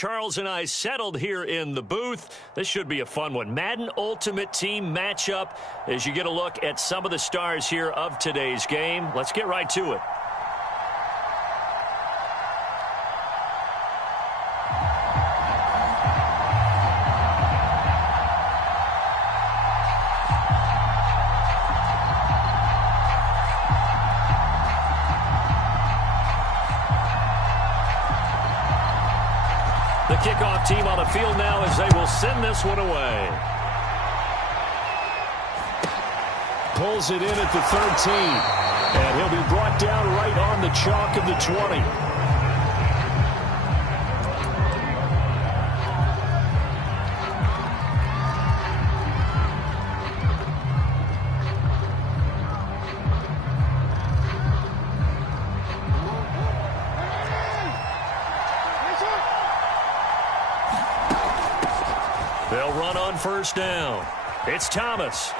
Charles and I settled here in the booth. This should be a fun one. Madden Ultimate Team matchup as you get a look at some of the stars here of today's game. Let's get right to it. The kickoff team on the field now as they will send this one away. Pulls it in at the 13. And he'll be brought down right on the chalk of the 20. They'll run on first down. It's Thomas.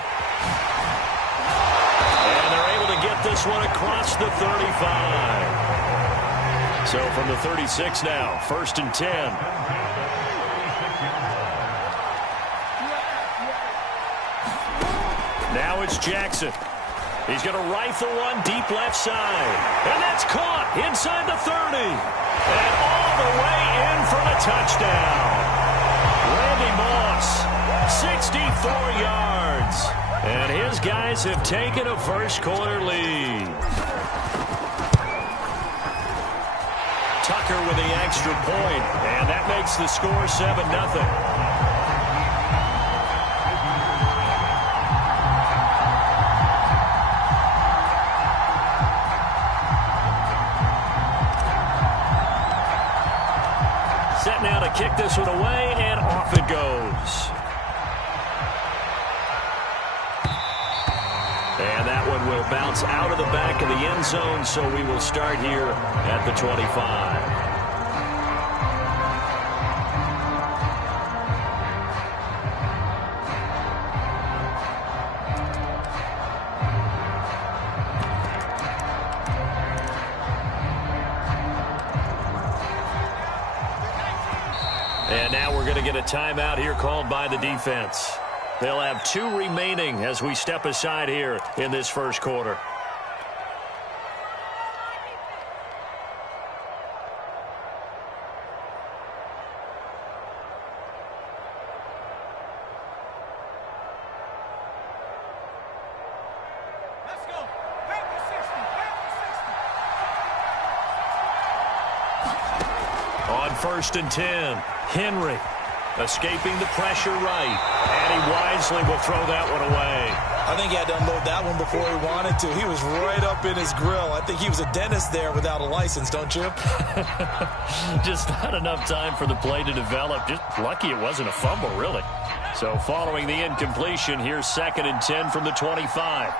And they're able to get this one across the 35. So from the 36 now, 1st and 10. Now it's Jackson. He's going to rifle one deep left side. And that's caught inside the 30. And all the way in for the touchdown. Randy Moss, 64 yards. And his guys have taken a first-quarter lead. Tucker with the extra point, and that makes the score 7-0. Set now to kick this one away, and off it goes. And that one will bounce out of the back of the end zone, so we will start here at the 25. And now we're going to get a timeout here called by the defense. They'll have 2 remaining as we step aside here in this first quarter. Let's go. Back to 60. On 1st and 10, Henry escaping the pressure right. And he wisely will throw that one away. I think he had to unload that one before he wanted to. He was right up in his grill. I think he was a dentist there without a license, don't you? Just not enough time for the play to develop. Just lucky it wasn't a fumble, really. So following the incompletion, here's 2nd and 10 from the 25.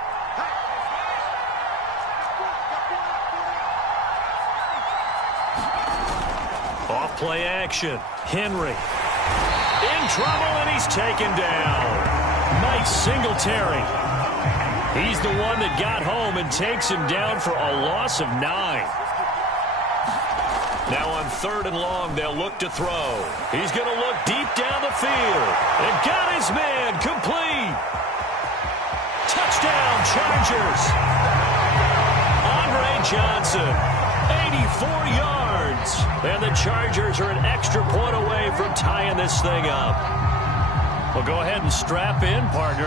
Off play action. Henry. In trouble, and he's taken down. Mike Singletary. He's the one that got home and takes him down for a loss of 9. Now on 3rd and long, they'll look to throw. He's going to look deep down the field. And got his man complete. Touchdown, Chargers. Andre Johnson, 84 yards. And the Chargers are an extra point away from tying this thing up. Well, go ahead and strap in, partner.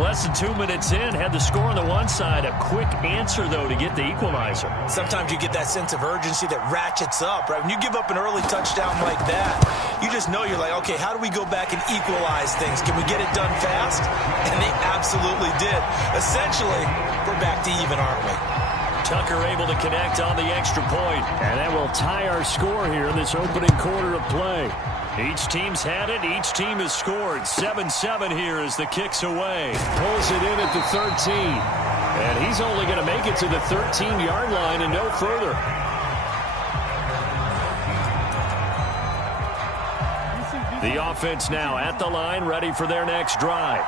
Less than 2 minutes in, had the score on the one side. A quick answer, though, to get the equalizer. Sometimes you get that sense of urgency that ratchets up, right? When you give up an early touchdown like that, you just know you're like, okay, how do we go back and equalize things? Can we get it done fast? And they absolutely did. Essentially, we're back to even, aren't we? Tucker able to connect on the extra point. And that will tie our score here in this opening quarter of play. Each team's had it. Each team has scored. 7-7 here as the kick's away. Pulls it in at the 13. And he's only going to make it to the 13-yard line and no further. The offense now at the line, ready for their next drive.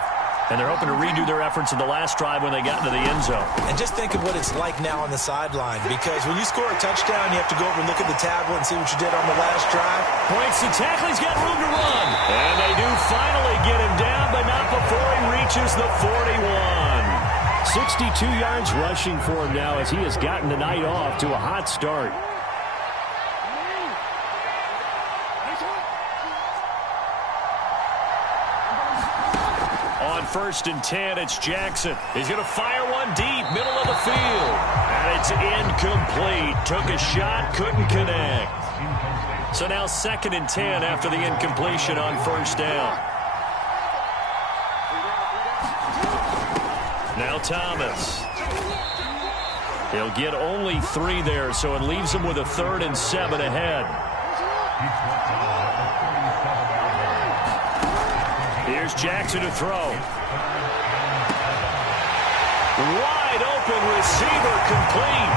And they're hoping to redo their efforts in the last drive when they got into the end zone. And just think of what it's like now on the sideline, because when you score a touchdown, you have to go over and look at the tablet and see what you did on the last drive. Points the tackle. He's got room to run. And they do finally get him down, but not before he reaches the 41. 62 yards rushing for him now as he has gotten the night off to a hot start. On 1st and 10, it's Jackson. He's going to fire one deep, middle of the field. And it's incomplete. Took a shot, couldn't connect. So now 2nd and 10 after the incompletion on 1st down. Now Thomas. He'll get only 3 there, so it leaves him with a 3rd and 7 ahead. Here's Jackson to throw. Wide open receiver complete.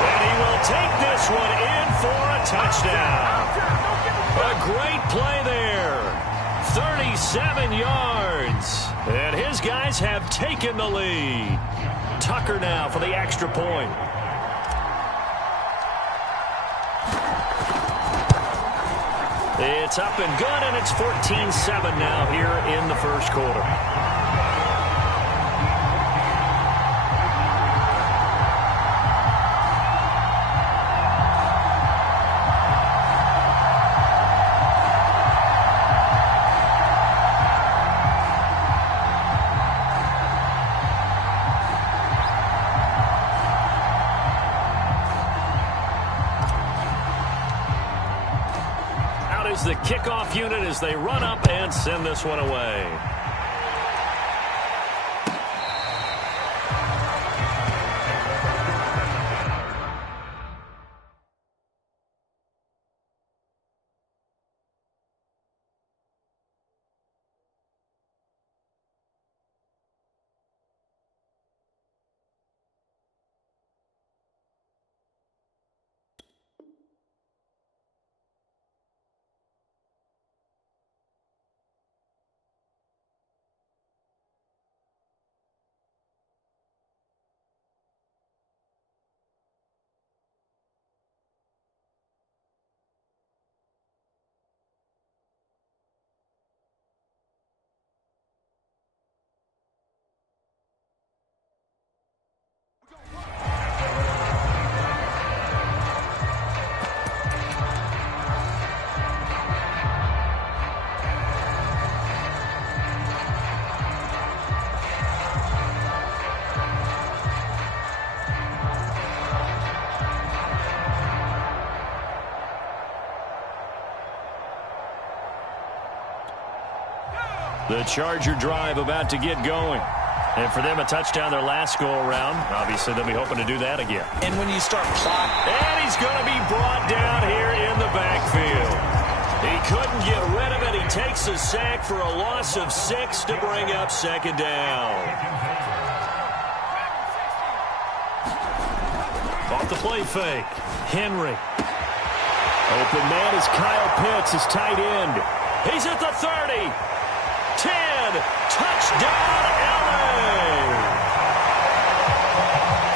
And he will take this one in for a touchdown. A great play there. 37 yards. And his guys have taken the lead. Tucker now for the extra point. It's up and good, and it's 14-7 now here in the first quarter. The kickoff unit as they run up and send this one away. The Charger drive about to get going. And for them, a touchdown their last go-around. Obviously, they'll be hoping to do that again. And when you start plotting. And he's going to be brought down here in the backfield. He couldn't get rid of it. He takes a sack for a loss of 6 to bring up 2nd down. Off the play fake. Henry. Open man is Kyle Pitts, his tight end. He's at the 30. 10. Touchdown, LA.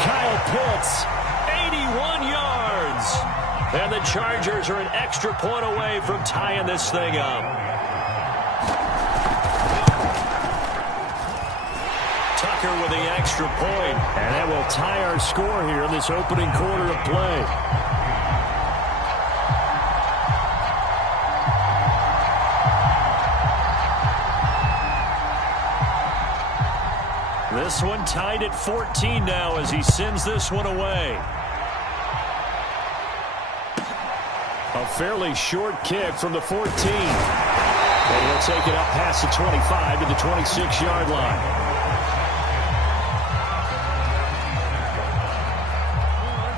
Kyle Pitts. 81 yards. And the Chargers are an extra point away from tying this thing up. Tucker with the extra point. And that will tie our score here in this opening quarter of play. This one tied at 14 now as he sends this one away. A fairly short kick from the 14. And he'll take it up past the 25 to the 26-yard line.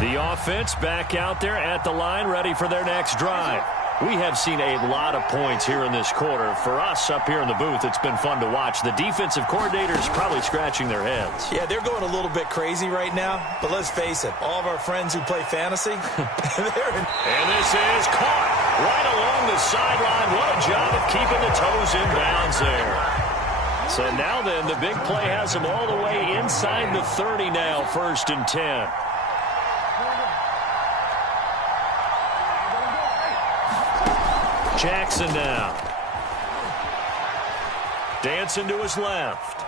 The offense back out there at the line, ready for their next drive. We have seen a lot of points here in this quarter. For us up here in the booth, it's been fun to watch. The defensive coordinators probably scratching their heads. Yeah, they're going a little bit crazy right now. But let's face it, all of our friends who play fantasy, they're in. And this is caught right along the sideline. What a job of keeping the toes in bounds there. So now then, the big play has him all the way inside the 30 now, 1st and 10. Jackson now. Dancing to his left.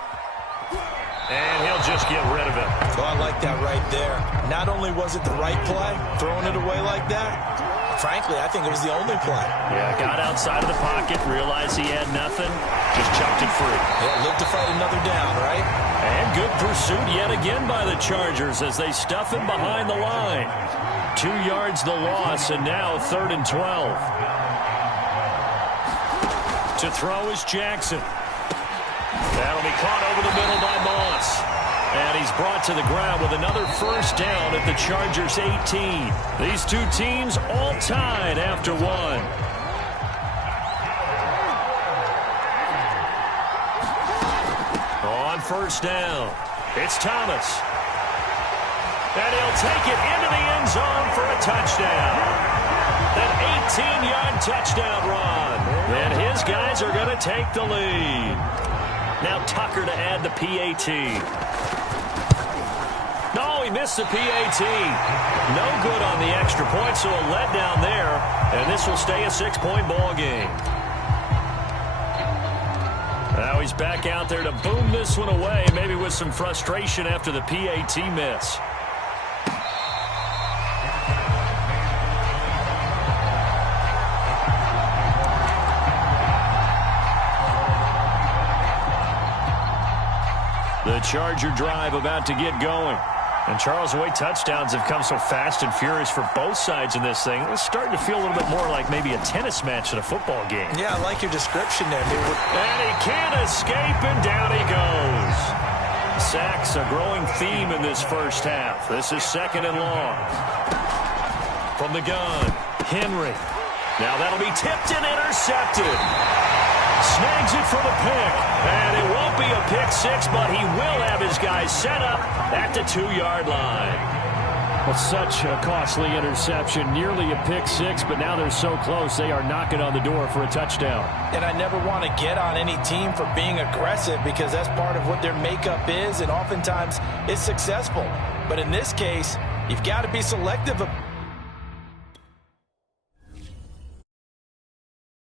And he'll just get rid of it. Oh, I like that right there. Not only was it the right play, throwing it away like that, frankly, I think it was the only play. Yeah, got outside of the pocket, realized he had nothing, just chucked it free. Yeah, live to fight another down, right? And good pursuit yet again by the Chargers as they stuff him behind the line. 2 yards the loss, and now 3rd and 12. To throw is Jackson. That'll be caught over the middle by Moss. And he's brought to the ground with another 1st down at the Chargers' 18. These two teams all tied after one. On 1st down, it's Thomas. And he'll take it into the end zone for a touchdown. An 18-yard touchdown run. And his guys are going to take the lead. Now Tucker to add the PAT. No, he missed the PAT. No good on the extra point, so a letdown there. And this will stay a 6-point ball game. Now he's back out there to boom this one away, maybe with some frustration after the PAT miss. The Charger drive about to get going. And, Charles, the way touchdowns have come so fast and furious for both sides in this thing, it's starting to feel a little bit more like maybe a tennis match in a football game. Yeah, I like your description there. And he can't escape, and down he goes. Sacks a growing theme in this first half. This is 2nd and long. From the gun, Henry. Now that'll be tipped and intercepted. Snags it for the pick. And it won't be a pick six, but he will have his guys set up at the 2-yard line. Well, such a costly interception. Nearly a pick six, but now they're so close they are knocking on the door for a touchdown. And I never want to get on any team for being aggressive because that's part of what their makeup is, and oftentimes it's successful. But in this case, you've got to be selective